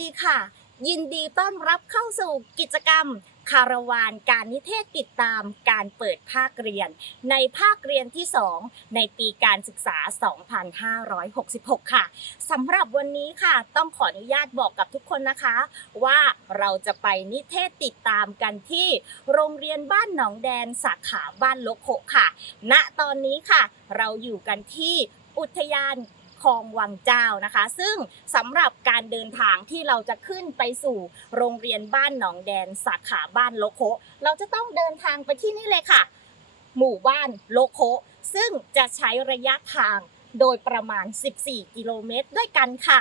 ดีค่ะ ยินดีต้อนรับเข้าสู่กิจกรรม คาราวานการนิเทศติดตามการเปิดภาคเรียน ในภาคเรียนที่ 2 ในปีการศึกษา 2566 ค่ะสำหรับวันนี้ค่ะ ต้องขออนุญาตบอกกับทุกคนนะคะ ว่าเราจะไปนิเทศติดตามกันที่ โรงเรียนบ้านหนองแดนสาขาบ้านลกโขค่ะ ณตอนนี้ค่ะ เราอยู่กันที่อุทยาน คลองวังเจ้านะคะ ซึ่งสำหรับการเดินทางที่เราจะขึ้นไปสู่โรงเรียนบ้านหนองแดนสาขาบ้านโลโคเราจะต้องเดินทางไปที่นี่เลยค่ะ หมู่บ้านโลโคซึ่งจะใช้ระยะทางโดยประมาณ 14 กิโลเมตรด้วยกันค่ะ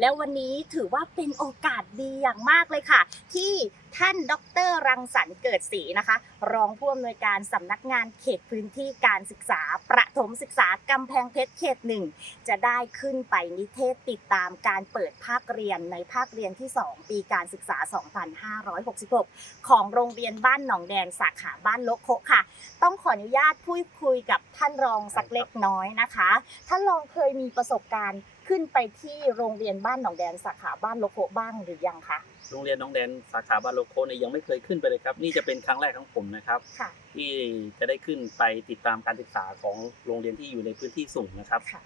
แล้ววันนี้ถือว่าเป็นโอกาสดีอย่างมากเลยค่ะ ที่ท่านดรรังสรรค์เกิดศรีนะคะ รองผู้อำนวยการสำนักงานเขตพื้นที่การศึกษา ประถมศึกษากำแพงเพชรเขตหนึ่งจะได้ขึ้นไปนิเทศติดตามการเปิดภาคเรียนในภาคเรียนที่ 2 ปีการศึกษา 2566 ของโรงเรียนบ้านหนองแดงสาขาบ้านโลกโคค่ะ ต้องขออนุญาตพูดคุยกับท่านรองสักเล็กน้อยนะคะ ท่านรองเคยมีประสบการณ์ ขึ้นไปที่โรงเรียนบ้านหนองแดงสาขาบ้านโลกโคะบ้างหรือยังคะ โรงเรียนน้องแดนสาขาบาโลโคเนี่ยยังไม่เคยขึ้นไปเลยครับ นี่จะเป็นครั้งแรกของผมนะครับค่ะ ที่จะได้ขึ้นไปติดตามการศึกษาของโรงเรียนที่อยู่ในพื้นที่สูงนะครับ ค่ะ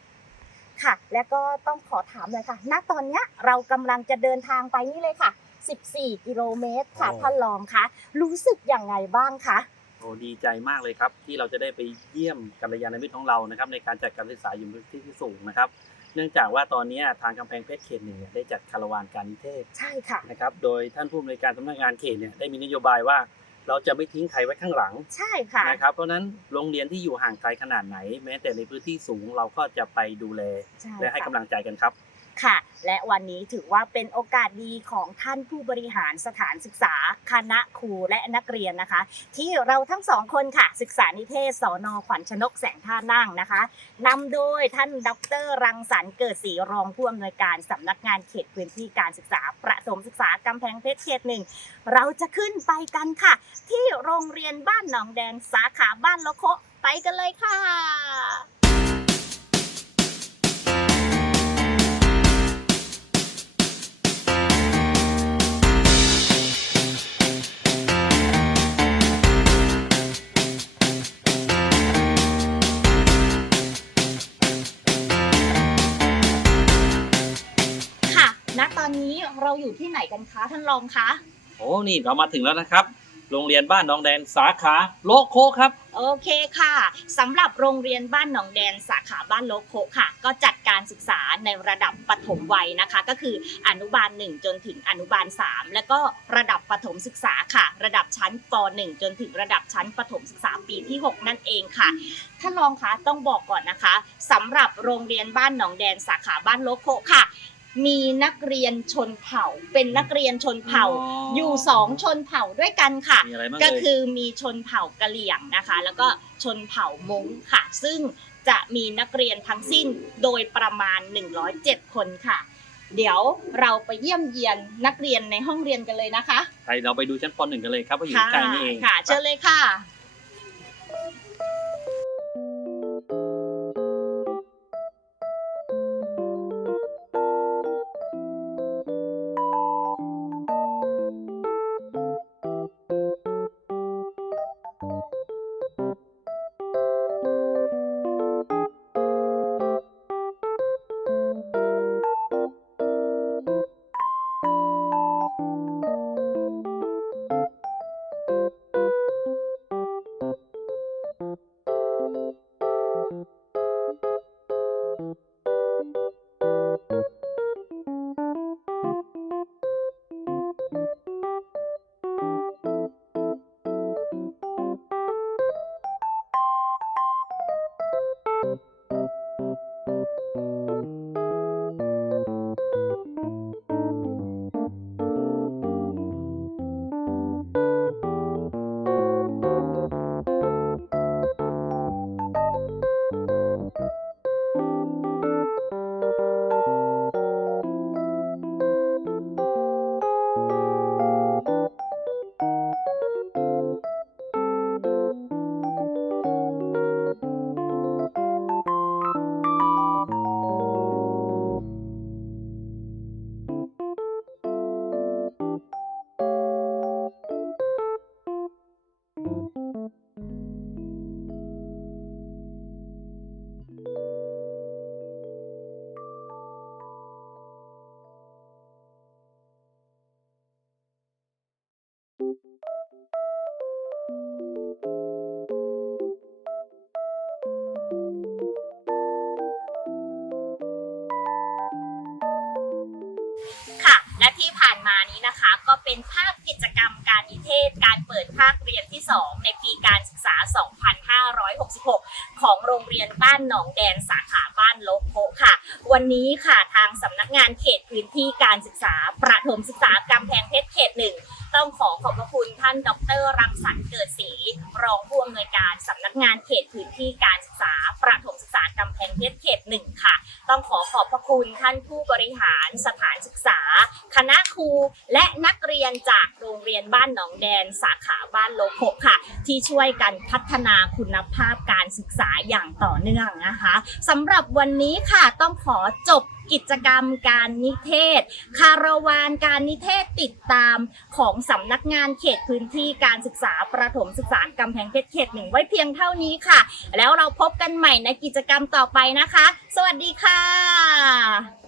ค่ะ และก็ต้องขอถามเลยค่ะ ณ ตอนเนี้ยเรากำลังจะเดินทางไปนี่เลยค่ะ 14 กิโลเมตรค่ะโอ้ท่านรองคะ รู้สึกอย่างไงบ้างคะ โอ้ดีใจมากเลยครับ ที่เราจะได้ไปเยี่ยมกัลยาณมิตรของเรานะครับ ในการจัดการศึกษาอยู่ในพื้นที่ที่สูงนะครับ เนื่องจากว่าตอนนี้ทางกำแพงเพชรเขตหนึ่งเนี่ยได้จัดคาราวานการนิเทศใช่ค่ะนะครับโดยท่านผู้อำนวยการสำนักงานเขตเนี่ยได้มีนโยบายว่าเราจะไม่ทิ้งใครไว้ข้างหลังใช่ค่ะนะครับเพราะฉะนั้นโรงเรียนที่อยู่ห่างไกลขนาดไหน แม้แต่ในพื้นที่สูงเราก็จะไปดูแลใช่และให้ค่ะกำลังใจกันครับ ค่ะ และวันนี้ถือว่าเป็นโอกาสดีของท่านผู้บริหารสถานศึกษา คณะครูและนักเรียนนะคะ ที่เราทั้งสองคนค่ะ ศึกษานิเทศสอนอขวัญชนกแสงท่านั่งนะคะนำโดยท่านดร รังสรรค์เกิดศรีรองผู้อำนวยการสำนักงานเขตพื้นที่การศึกษา ประถมศึกษากำแพงเพชรเขตหนึ่งเราจะขึ้นไปกันค่ะ ที่โรงเรียนบ้านหนองแดงสาขาบ้านโลโคะไปกันเลยค่ะ เราอยู่ที่ไหนกันคะท่านรองคะ โอ้นี่เรามาถึงแล้วนะครับ โรงเรียนบ้านน้องแดนสาขาโลโคครับ โอเคค่ะสำหรับโรงเรียนบ้านหนองแดนสาขาบ้านโลกโคค่ะ ก็จัดการศึกษาในระดับปฐมวัยนะคะ ก็คืออนุบาล 1 จนถึงอนุบาล 3 แล้วก็ระดับปฐมศึกษาค่ะ ระดับชั้นป .1 จนถึงระดับชั้นปฐมศึกษาปีที่ 6 นั่นเองค่ะท่านรองคะต้องบอกก่อนนะคะสำหรับโรงเรียนบ้านหนองแดนสาขาบ้านโลกโคค่ะ มีนักเรียนชนเผ่า เป็นนักเรียนชนเผ่าอ๋อออยู่สองชนเผ่าด้วยกันค่ะ มีอะไรบ้างก็เอ่ย คือมีชนเผ่ากะเหลี่ยงนะคะ แล้วก็ชนเผ่ามงค่ะ ซึ่งจะมีนักเรียนทั้งสิ้นโดยประมาณ 107 คนค่ะ เดี๋ยวเราไปเยี่ยมเยียนนักเรียนในห้องเรียนกันเลยนะคะไปเราไปดูชั้นปหนึ่งกันเลยครับว่าอยู่ค่ะใกล้นี่เองค่ะ เชิญเลยค่ะ ที่ผ่านมานี้นะคะ ก็เป็นภาพกิจกรรมการนิเทศการเปิดภาคเรียนที่ 2 ในปีการศึกษา 2566 ของโรงเรียนบ้านหนองแดนสาขาบ้านลกโพค่ะ วันนี้ค่ะทางสำนักงานเขตพื้นที่การศึกษา ประถมศึกษากำแพงเพชรเขตหนึ่งต้องขอขอบพระคุณท่านดรรังสรรค์เกิดศรีรองผู้อำนวยการสำนักงานเขตพื้นที่การศึกษา ประถมศึกษากำแพงเพชรเขตหนึ่งค่ะ ต้องขอขอบพระคุณท่านผู้บริหารสถานศึกษา คณะครูและนักเรียนจากโรงเรียนบ้านหนองแดน สาขาบ้านโลโพค่ะ ที่ช่วยกันพัฒนาคุณภาพการศึกษาอย่างต่อเนื่องนะคะสำหรับวันนี้ค่ะต้องขอจบกิจกรรมการนิเทศ คาราวานการนิเทศติดตามของสำนักงานเขตพื้นที่การศึกษาประถมศึกษากำแพงเพชรเขตหนึ่งไว้เพียงเท่านี้ค่ะ แล้วเราพบกันใหม่ในกิจกรรมต่อไปนะคะ สวัสดีค่ะค่ะ